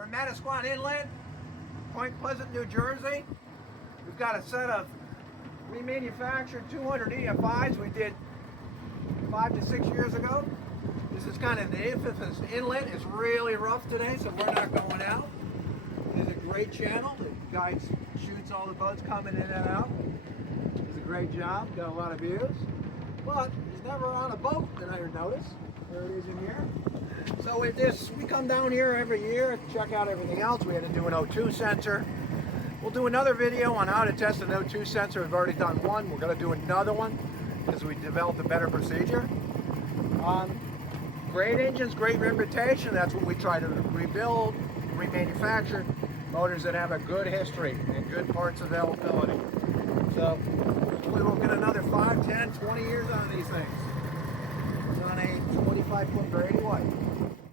We're in Manasquan Inlet, Point Pleasant, New Jersey. We've got a set of remanufactured 200 EFIs we did 5 to 6 years ago. This is kind of the infamous inlet. It's really rough today, so we're not going out. It is a great channel. The guy shoots all the boats coming in and out. Does a great job. Got a lot of views. But he's never on a boat that I noticed. There it is in here. So with this, we come down here every year, check out everything else. We had to do an O2 sensor. We'll do another video on how to test an O2 sensor. We've already done one. We're going to do another one because we developed a better procedure. Great engines, great reputation. That's what we try to rebuild, remanufacture. Motors that have a good history and good parts availability. So we will get another 5, 10, 20 years on these things. It's on a 25-foot Brady White.